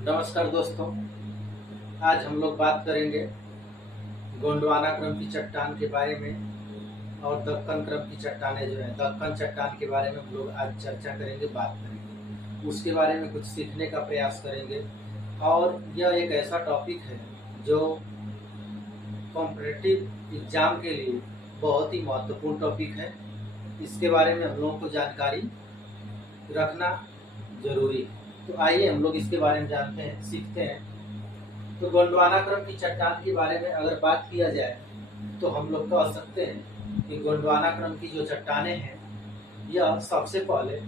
नमस्कार दोस्तों। आज हम लोग बात करेंगे गोंडवाना क्रम की चट्टान के बारे में और दक्कन क्रम की चट्टानें जो है दक्कन चट्टान के बारे में हम लोग आज चर्चा करेंगे, बात करेंगे। उसके बारे में कुछ सीखने का प्रयास करेंगे और यह एक ऐसा टॉपिक है जो कॉम्पिटिटिव एग्जाम के लिए बहुत ही महत्वपूर्ण टॉपिक है। इसके बारे में हम लोगों को जानकारी रखना जरूरी है। तो आइए हम लोग इसके बारे में जानते हैं, सीखते हैं। तो गोंडवाना क्रम की चट्टान के बारे में अगर बात किया जाए तो हम लोग कह सकते हैं कि गोंडवाना क्रम की जो चट्टानें हैं यह सबसे पहले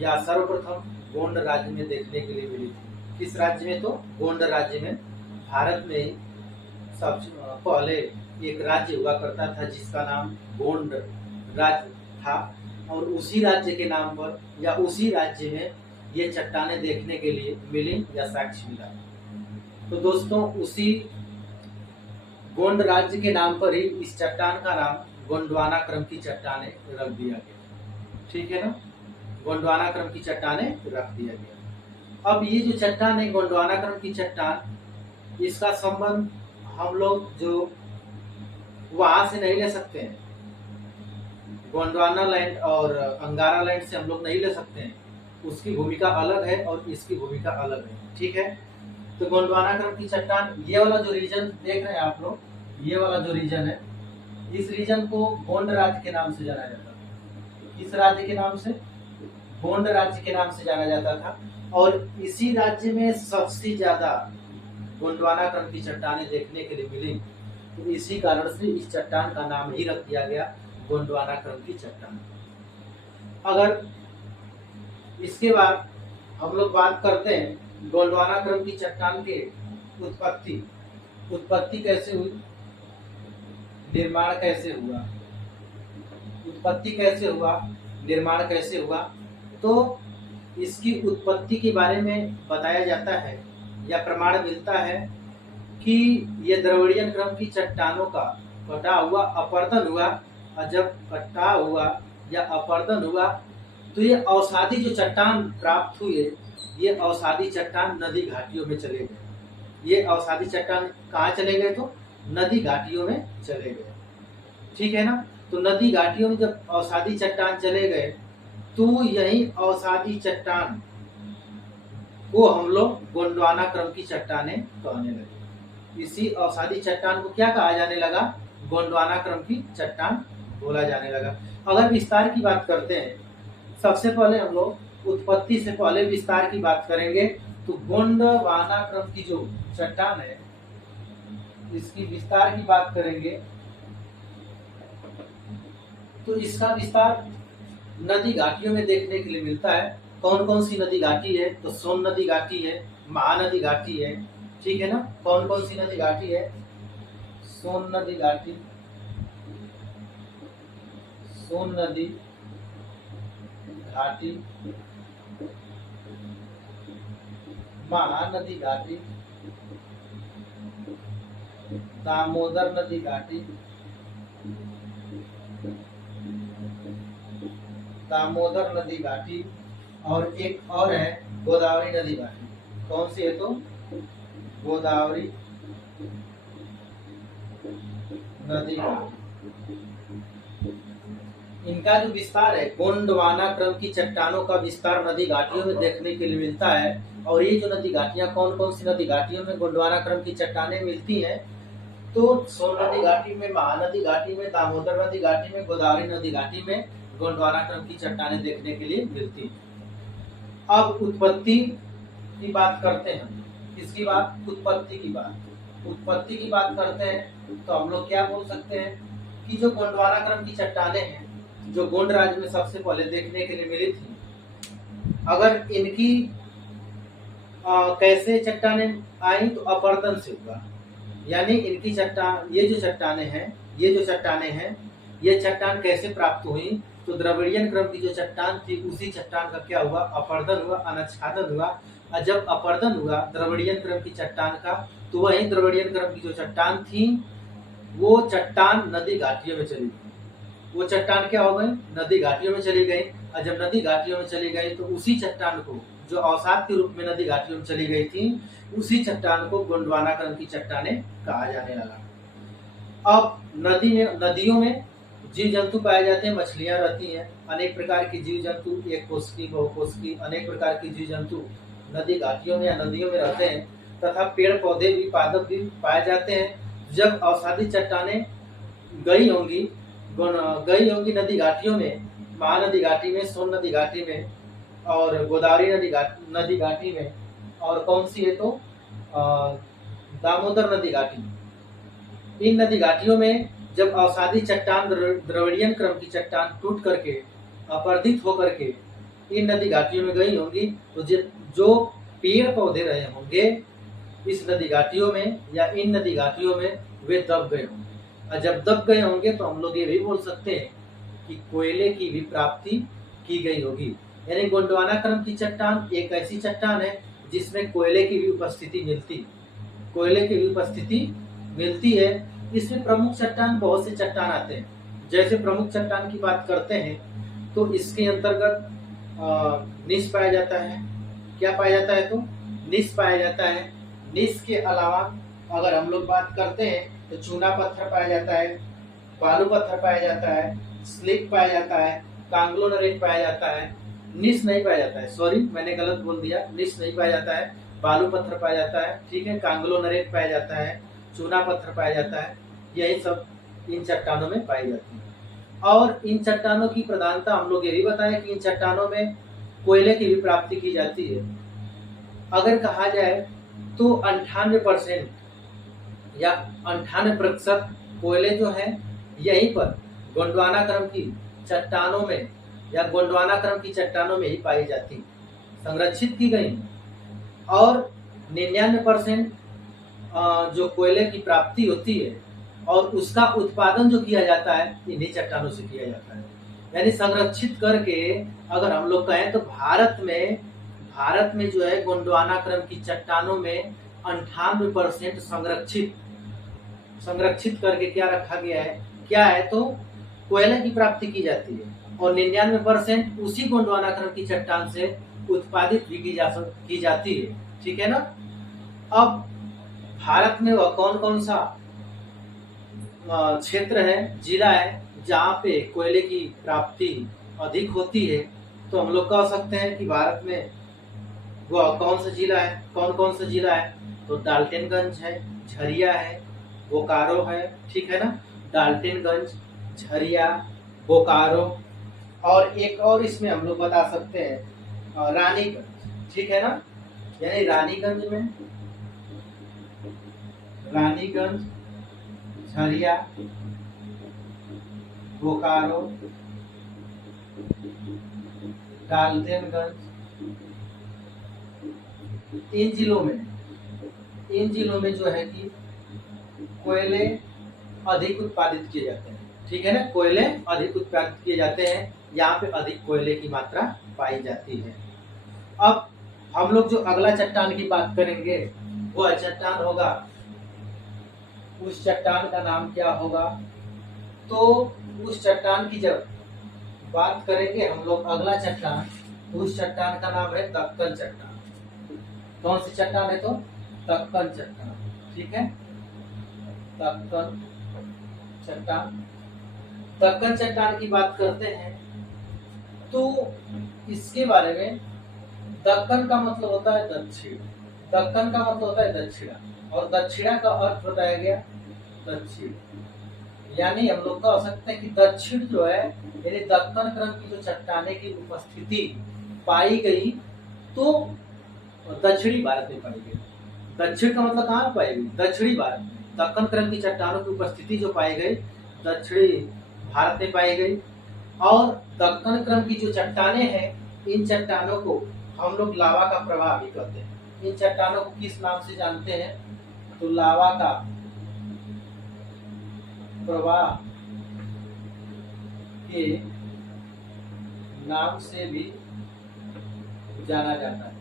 या सर्वप्रथम गोंड राज्य में देखने के लिए मिली थी। किस राज्य में? तो गोंड राज्य में। भारत में ही सबसे पहले एक राज्य हुआ करता था जिसका नाम गोंड राज्य था और उसी राज्य के नाम पर या उसी राज्य में ये चट्टानें देखने के लिए मिली या साक्ष्य मिला। तो दोस्तों, उसी गोंड राज्य के नाम पर ही इस चट्टान का नाम गोंडवाना क्रम की चट्टानें रख दिया गया। ठीक है ना? गोंडवाना क्रम की चट्टानें रख दिया गया। अब ये जो चट्टान है गोंडवाना क्रम की चट्टान, इसका संबंध हम लोग जो वहां से नहीं ले सकते हैं, गोंडवाना लैंड और अंगारा लैंड से हम लोग नहीं ले सकते हैं। उसकी भूमिका अलग है और इसकी भूमिका अलग है। ठीक है? तो गोंडवाना क्रम की चट्टान, ये वाला जो रीजन देख रहे हैं आप लोग, ये वाला जो रीजन है, इस रीजन को गोंड राज्य के नाम से जाना जाता था। किस राज्य के नाम से? गोंड राज्य के नाम से जाना जाता था। और इसी राज्य में सबसे ज्यादा गोंडवाना क्रम की चट्टानें देखने के लिए मिली। तो इसी कारण से इस चट्टान का नाम ही रख दिया गया गोंडवाना क्रम की चट्टान। अगर इसके बाद हम लोग बात करते हैं गोंडवाना क्रम की चट्टान के उत्पत्ति कैसे हुई, निर्माण कैसे हुआ, उत्पत्ति कैसे हुआ, निर्माण कैसे हुआ, तो इसकी उत्पत्ति के बारे में बताया जाता है या प्रमाण मिलता है कि यह द्रविड़ियन क्रम की चट्टानों का कटा हुआ अपर्दन हुआ। और जब कटा हुआ या अपर्दन हुआ तो ये अवसादी जो चट्टान प्राप्त हुए, ये अवसादी चट्टान नदी घाटियों में चले गए। ये अवसादी चट्टान कहाँ चले गए? तो नदी घाटियों में चले गए। ठीक है ना? तो नदी घाटियों में जब अवसादी चट्टान चले गए तो यही अवसादी चट्टान को हम लोग गोंडवाना क्रम की चट्टानें कहने लगे। इसी अवसादी चट्टान को क्या कहा जाने लगा? गोंडवाना क्रम की चट्टान बोला जाने लगा। अगर विस्तार की बात करते हैं, सबसे पहले हम लोग उत्पत्ति से पहले विस्तार की बात करेंगे। तो गोंडवाना क्रम की जो चट्टान है, इसकी विस्तार की बात करेंगे तो इसका विस्तार नदी घाटियों में देखने के लिए मिलता है। कौन कौन सी नदी घाटी है? तो सोन नदी घाटी है, महानदी घाटी है। ठीक है ना? कौन कौन सी नदी घाटी है? सोन नदी घाटी, सोन नदी घाटी, महानदी घाटी, दामोदर नदी घाटी, दामोदर नदी घाटी और एक और है गोदावरी नदी घाटी। कौन सी है? तो गोदावरी नदी घाटी। इनका जो विस्तार है, गोंडवाना क्रम की चट्टानों का विस्तार नदी घाटियों में देखने के लिए मिलता है। और ये जो नदी घाटियां, कौन कौन सी नदी घाटियों में गोंडवाना क्रम की चट्टानें मिलती हैं? तो सोन नदी घाटी में, महानदी घाटी में, दामोदर नदी घाटी में, गोदावरी नदी घाटी में गोंडवाना क्रम की चट्टानें देखने के लिए मिलती हैं। अब उत्पत्ति की बात करते हैं। किसकी बात? उत्पत्ति की बात। उत्पत्ति की बात करते हैं तो हम लोग क्या बोल सकते हैं कि जो गोंडवाना क्रम की चट्टानें हैं, जो गोंड राज्य में सबसे पहले देखने के लिए मिली थी, अगर इनकी कैसे चट्टानें आई तो अपर्दन से हुआ। यानी इनकी चट्टान, ये जो चट्टानें हैं, ये चट्टान कैसे प्राप्त हुई? तो द्रविड़ियन क्रम की जो चट्टान थी, उसी चट्टान का क्या हुआ? अपर्दन हुआ, अनच्छादन हुआ। और जब अपर्दन हुआ द्रविड़ियन क्रम की चट्टान का, तो वही द्रविड़ियन क्रम की जो चट्टान थी, वो चट्टान नदी घाटियों में चली गई। वो चट्टान क्या हो गई? नदी घाटियों में चली गई। और जब नदी घाटियों में चली गई तो उसी चट्टान को, जो अवसाद के रूप में नदी घाटियों में चली गई थी, उसी चट्टान को गोंडवाना क्रम की चट्टानें कहा जाने लगा। अब नदियों में जीव जंतु पाए जाते हैं, मछलियां रहती हैं, अनेक प्रकार की जीव जंतु, एक कोशिकी, बहुकोशिकी, अनेक प्रकार की जीव जंतु नदी घाटियों में या नदियों में रहते हैं, तथा पेड़ पौधे भी, पादप भी पाए जाते हैं। जब अवसादी चट्टानें गई होंगी नदी घाटियों में, महानदी घाटी में, सोन नदी घाटी में और गोदावरी नदी घाटी में, और कौन सी है तो दामोदर नदी घाटी। इन नदी घाटियों में जब अवसादी चट्टान, द्रविड़ियन क्रम की चट्टान टूट करके, अपरदित होकर के इन नदी घाटियों में गई होंगी, तो जो पेड़ पौधे रहे होंगे इस नदी घाटियों में या इन नदी घाटियों में, वे दब गए होंगे। और जब दब गए होंगे तो हम लोग ये भी बोल सकते हैं कि कोयले की भी प्राप्ति की गई होगी। यानी गोंडवाना क्रम की चट्टान एक ऐसी चट्टान है जिसमें कोयले की भी उपस्थिति मिलती है। इसमें प्रमुख चट्टान, बहुत से चट्टान आते हैं। जैसे प्रमुख चट्टान की बात करते हैं तो इसके अंतर्गत निस पाया जाता है। क्या पाया जाता है तो निस पाया जाता है। निस के अलावा अगर हम लोग बात करते हैं तो चूना पत्थर पाया जाता है, बालू पत्थर पाया जाता है, स्लिप पाया जाता है, कांग्लोनरेट पाया जाता है। निस नहीं पाया जाता है, सॉरी मैंने गलत बोल दिया, निस नहीं पाया जाता है, बालू पत्थर पाया जाता है, ठीक है, कांग्लोनरेट पाया जाता है, चूना पत्थर पाया जाता है। यही सब इन चट्टानों में पाई जाती है। और इन चट्टानों की प्रधानता हम लोग ये भी बताएं कि इन चट्टानों में कोयले की भी प्राप्ति की जाती है। अगर कहा जाए तो 98% या 98% कोयले जो है यहीं पर गोंडवाना क्रम की चट्टानों में या गोंडवाना क्रम की चट्टानों में ही पाई जाती, संरक्षित की गई। और 99% जो कोयले की प्राप्ति होती है और उसका उत्पादन जो किया जाता है इन्हीं चट्टानों से किया जाता है। यानी संरक्षित करके अगर हम लोग कहें तो भारत में जो है गोंडवाना क्रम की चट्टानों में 98% संरक्षित करके क्या रखा गया है, क्या है तो कोयले की प्राप्ति की जाती है। और 99% उसी गोंडवाना क्रम की चट्टान से उत्पादित भी की जाती है। ठीक है ना। अब भारत में वह कौन कौन सा क्षेत्र है, जिला है जहाँ पे कोयले की प्राप्ति अधिक होती है, तो हम लोग कह सकते हैं कि भारत में वह कौन सा जिला है तो डाल्टनगंज है, झरिया है, बोकारो है, ठीक है ना। डाल्टनगंज, झरिया, बोकारो, और एक और इसमें हम लोग बता सकते हैं रानीगंज, ठीक है ना। यानी रानीगंज, झरिया, बोकारो, डाल्टनगंज, इन जिलों में जो है कि कोयले अधिक उत्पादित किए जाते हैं। ठीक है ना, कोयले अधिक उत्पादित किए जाते हैं, यहाँ पे अधिक कोयले की मात्रा पाई जाती है। अब हम लोग जो अगला चट्टान की बात करेंगे वह चट्टान होगा, उस चट्टान का नाम क्या होगा तो उस चट्टान की जब बात करेंगे हम लोग अगला चट्टान, उस चट्टान का नाम है दक्कन चट्टान। कौन सी चट्टान है तो दक्कन चट्टान, ठीक है। दक्कन चट्टान की बात करते हैं तो इसके बारे में, दक्कन का मतलब होता है दक्षिण, दक्कन का मतलब होता है दक्षिणा, और दक्षिणा का अर्थ बताया गया दक्षिण। यानी हम लोग कह सकते हैं कि दक्षिण जो है, यानी दक्कन क्रम की जो चट्टाने की उपस्थिति पाई गई तो दक्षिणी भारत में पाई गई। दक्षिण का मतलब कहाँ पाई गई, दक्षिणी भारत में। दक्कन क्रम की चट्टानों की उपस्थिति जो पाई गई दक्षिणी भारत में पाई गई। और दक्कन क्रम की जो चट्टाने हैं, इन चट्टानों को हम लोग लावा का प्रवाह भी कहते हैं। इन चट्टानों को किस नाम से जानते हैं तो लावा का प्रवाह के नाम से भी जाना जाता है।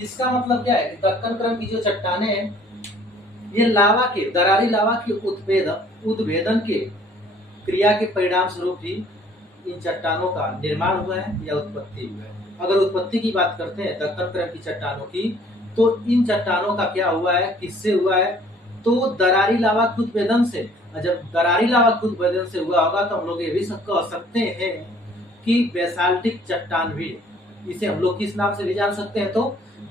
इसका मतलब क्या है कि दक्कन क्रम की जो चट्टाने हैं ये लावा के, दरारी लावा के उद्भेदन के क्रिया के परिणाम स्वरूप ही इन चट्टानों का निर्माण हुआ है या उत्पत्ति हुआ है। अगर उत्पत्ति की बात करते हैं दक्कन क्रम की चट्टानों की, तो इन चट्टानों का क्या हुआ है, किससे हुआ है, तो दरारी लावा के उद्भेदन से। जब दरारी लावा के उद्भेदन से हुआ होगा तो हम लोग ये भी कह सकते हैं कि बेसाल्टिक चट्टान भी, इसे हम लोग किस नाम से भी जान सकते हैं, तो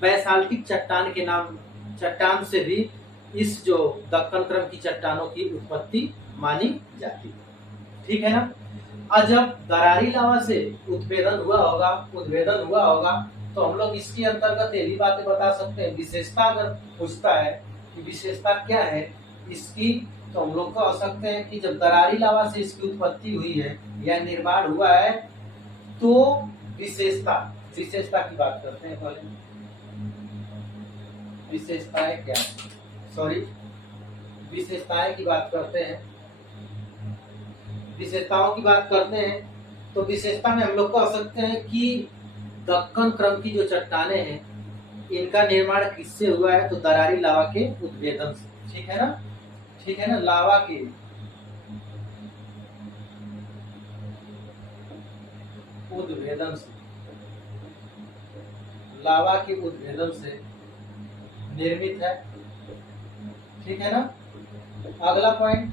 बेसाल्टिक चट्टान के नाम, चट्टान से भी इस जो दक्कन क्रम की चट्टानों की उत्पत्ति मानी जाती है। ठीक है ना। और जब दरारी लावा से उद्भेदन हुआ होगा तो हम लोग इसके अंतर्गत ये भी बातें बता सकते हैं। विशेषता अगर पूछता है कि विशेषता क्या है इसकी, तो हम लोग कह सकते हैं कि जब दरारी लावा से इसकी उत्पत्ति हुई है या निर्माण हुआ है तो विशेषता की बात करते हैं। पहले विशेषताएं क्या है, विशेषताएं की बात करते हैं। विशेषताओं की बात करते हैं तो विशेषता में हम लोग कह सकते हैं कि दक्कन क्रम की जो चट्टानें हैं इनका निर्माण किससे हुआ है, तो दरारी लावा के उद्भेदन से। ठीक है ना, लावा के उद्भेदन से निर्मित है। ठीक है ना। अगला पॉइंट,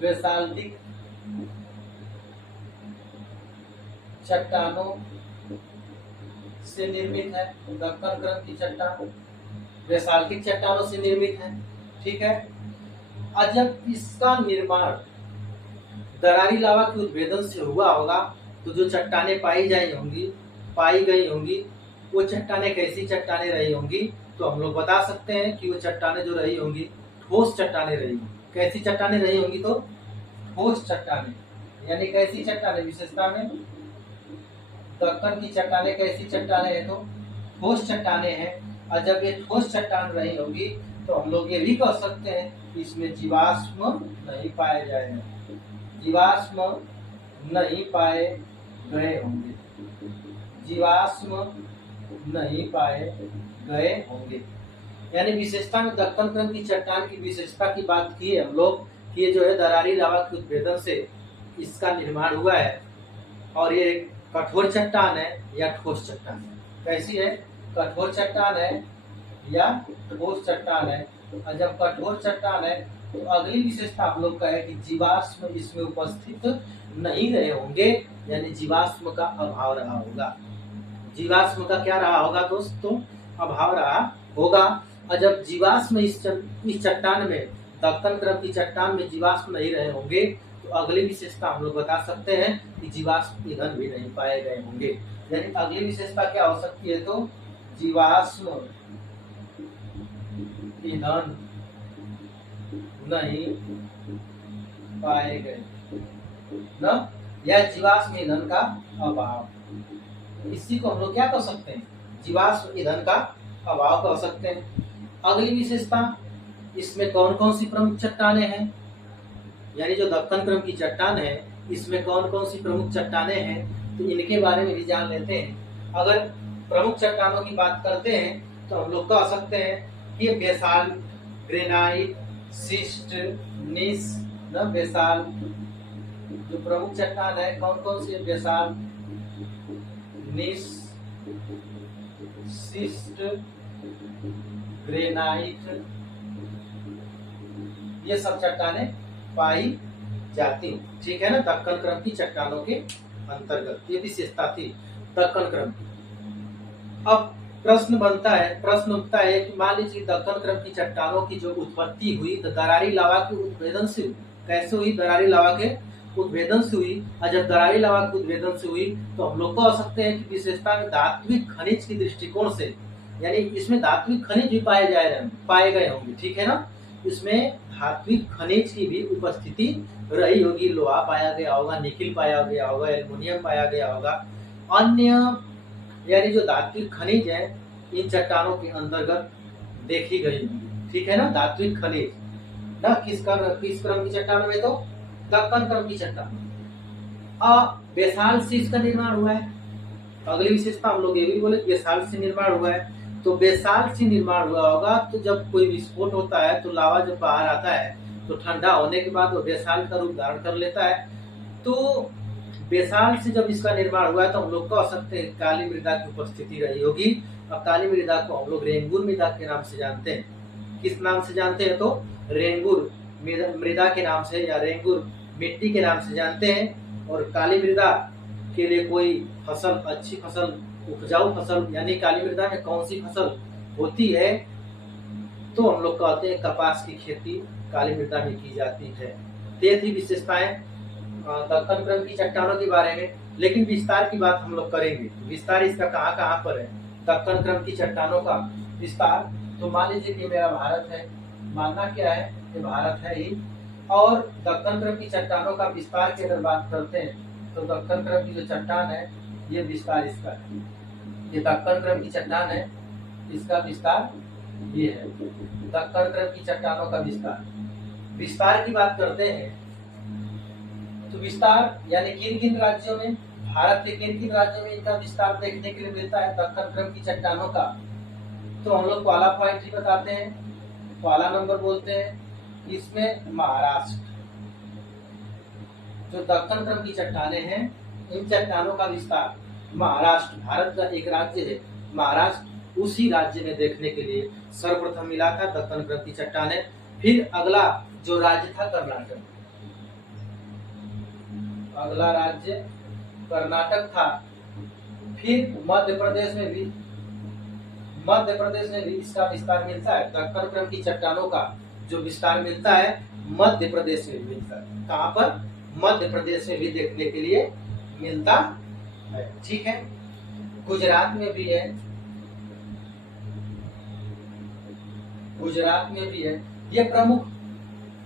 बेसाल्टिक चट्टानों से निर्मित है। दक्कन क्रम की चट्टान बेसाल्टिक चट्टानों से निर्मित है। ठीक है। और जब इसका निर्माण दरारी लावा के उद्भेदन से हुआ होगा तो जो चट्टानें पाई गई होंगी वो चट्टानें कैसी चट्टानें रही होंगी, तो हम लोग बता सकते हैं कि वो चट्टानें जो रही होंगी ठोस चट्टानें रही होंगी। कैसी चट्टानें रही होंगी, तो ठोस चट्टानें। यानी कैसी चट्टानें, विशेषता में दक्कन की चट्टानें कैसी चट्टानें हैं, तो ठोस चट्टानें हैं। और जब ये ठोस चट्टान रही होगी तो हम लोग ये भी कह सकते हैं कि इसमें जीवाश्म नहीं पाए जाएंगे, जीवाश्म नहीं पाए गए होंगे, जीवाश्म नहीं पाए गए होंगे। यानी विशेषता में दक्कन क्रम की चट्टान की विशेषता की बात की है हम लोग कि ये जो है दरारी लावा के उद्भेदन से इसका निर्माण हुआ है और ये कठोर चट्टान है या ठोस चट्टान है। कैसी है, कठोर चट्टान है या ठोस चट्टान है। और जब कठोर चट्टान है तो अगली विशेषता आप लोग का है कि जीवाश्म इसमें उपस्थित नहीं रहे होंगे, यानी जीवाश्म का अभाव रहा होगा। जीवाश्म का क्या रहा होगा दोस्तों, अभाव रहा होगा। और जब जीवाश्म इस चट्टान में, दक्कन क्रम की चट्टान में जीवाश्म नहीं रहे होंगे तो अगली विशेषता हम लोग बता सकते हैं कि जीवाश्म ईंधन भी नहीं पाए गए होंगे। यानी अगली विशेषता क्या हो सकती है, तो जीवाश्म ईंधन नहीं पाए गए न, या जीवाश्म ईंधन का अभाव। इसी को हम लोग क्या कर सकते हैं, जीवाश्म ईंधन का अभाव कह सकते हैं। अगली विशेषता, इसमें कौन कौन सी प्रमुख चट्टानें हैं, यानी जो दक्कन क्रम की चट्टान है इसमें कौन कौन सी प्रमुख चट्टानें हैं, तो इनके बारे में भी जान लेते हैं। अगर प्रमुख चट्टानों की बात करते हैं तो हम लोग कह सकते हैं कि बेसाल्ट, ग्रेनाइट, शिस्ट, नीस, बेसाल्ट जो प्रमुख चट्टान है कौन कौन सी, बेसाल्ट, नीस, शिस्ट, ग्रेनाइट, ये सब चट्टानें पाई जाती। ठीक है ना, दक्कन क्रम की चट्टानों के अंतर्गत ये विशेषता थी दक्कन क्रम की। अब प्रश्न उठता है कि मान लीजिए दक्कन क्रम की चट्टानों की जो उत्पत्ति हुई तो दरारी लावा के उद्भेदन से हुई। कैसे हुई, दरारी लावा के उद्भेदन से हुई। और जब दरारी लावा के उद्भेदन से हुई तो हम लोग कह सकते हैं कि विशेषता में धात्विक खनिज के दृष्टिकोण से, यानी इसमें धात्विक खनिज भी पाए गए होंगे। ठीक है ना, इसमें धात्विक खनिज की भी उपस्थिति रही होगी। लोहा पाया गया होगा, निकिल पाया गया होगा, एल्युमिनियम पाया गया होगा, अन्य यानी जो धात्विक खनिज है इन चट्टानों के अंतर्गत देखी गई होंगी। ठीक है ना, धात्विक खनिज ना किस क्रम की चट्टानों में, तो दक्कन क्रम की चट्टान। बेसाल्ट से इसका निर्माण हुआ है। अगली विशेषता हम लोग ये भी बोले बेसाल्ट से निर्माण हुआ है। तो बेसाल्ट से निर्माण हुआ होगा। तो जब कोई विस्फोट होता है तो लावा जब बाहर आता है तो ठंडा होने के बाद वो बेसाल्ट का रूप धारण कर लेता है। तो बेसाल्ट से जब इसका निर्माण हुआ है तो हम लोग कह सकते हैं काली मृदा की उपस्थिति रही होगी। और काली मृदा को हम लोग रेंगुर मृदा के नाम से जानते हैं। किस नाम से जानते हैं? तो रेंगुर मृदा के नाम से या रेंगुर मिट्टी के नाम से जानते हैं। और काली मृदा के लिए कोई फसल, अच्छी फसल, उपजाऊ फसल, यानी काली मृदा में कौन सी फसल होती है? तो हम लोग कहते हैं कपास की खेती काली मृदा में की जाती है। ये थी विशेषताएं दक्कन क्रम की चट्टानों के बारे में। लेकिन विस्तार की बात हम लोग करेंगे। विस्तार इसका कहाँ कहाँ पर है दक्कन क्रम की चट्टानों का विस्तार? तो मान लीजिए कि मेरा भारत है, मानना क्या है कि भारत है ही। और दक्कन क्रम की चट्टानों का विस्तार की अगर बात करते हैं तो दक्कन क्रम की जो चट्टान है ये विस्तार इसका है। ये दक्कन क्रम की चट्टान है, इसका विस्तार ये है। दक्कन क्रम की चट्टानों का विस्तार। विस्तार की बात करते हैं तो विस्तार यानी किन किन राज्यों में, भारत के किन किन राज्यों में इनका विस्तार देखने के लिए मिलता है दक्कन क्रम की चट्टानों का? तो हम लोग पहला पॉइंट ही बताते हैं, पहला नंबर बोलते हैं इसमें महाराष्ट्र। जो दक्कन क्रम की चट्टानें हैं इन चट्टानों का विस्तार महाराष्ट्र, भारत का एक राज्य है महाराष्ट्र, उसी राज्य में देखने के लिए सर्वप्रथम मिला था दक्कन क्रम की चट्टानें। फिर अगला जो राज्य था कर्नाटक, अगला राज्य कर्नाटक था। फिर मध्य प्रदेश में भी इसका विस्तार मिलता है। दक्कन क्रम की चट्टानों का जो विस्तार मिलता है मध्य प्रदेश में भी मिलता है। कहाँ पर? मध्य प्रदेश में भी देखने के लिए मिलता है। ठीक है, गुजरात में भी है, गुजरात में भी है। ये प्रमुख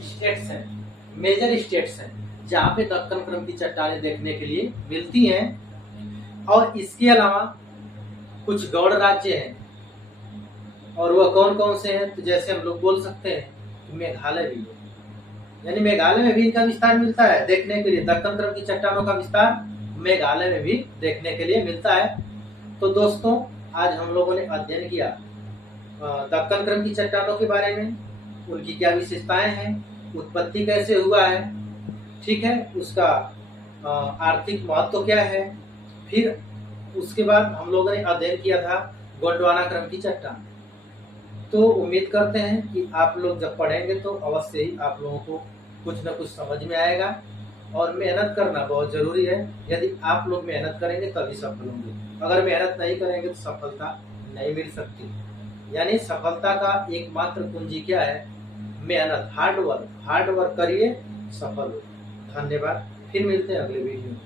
स्टेट्स हैं, मेजर स्टेट्स हैं जहाँ पे दक्कन क्रम की चट्टानें देखने के लिए मिलती हैं। और इसके अलावा कुछ गौड़ राज्य हैं, और वह कौन कौन से हैं? तो जैसे हम लोग बोल सकते हैं कि मेघालय भी है, यानी मेघालय में भी इनका विस्तार मिलता है देखने के लिए। दक्कन क्रम की चट्टानों का विस्तार मेघालय में भी देखने के लिए मिलता है। तो दोस्तों आज हम लोगों ने अध्ययन किया दक्कन क्रम की चट्टानों के बारे में, उनकी क्या विशेषताएं हैं, उत्पत्ति कैसे हुआ है, ठीक है, उसका आर्थिक महत्व क्या है। फिर उसके बाद हम लोगों ने अध्ययन किया था गोंडवाना क्रम की चट्टान। तो उम्मीद करते हैं कि आप लोग जब पढ़ेंगे तो अवश्य ही आप लोगों को कुछ न कुछ समझ में आएगा। और मेहनत करना बहुत जरूरी है। यदि आप लोग मेहनत करेंगे तभी सफल होंगे। अगर मेहनत नहीं करेंगे तो सफलता नहीं मिल सकती। यानी सफलता का एकमात्र कुंजी क्या है? मेहनत, हार्ड वर्क करिए, सफल हो। धन्यवाद। फिर मिलते हैं अगले वीडियो में।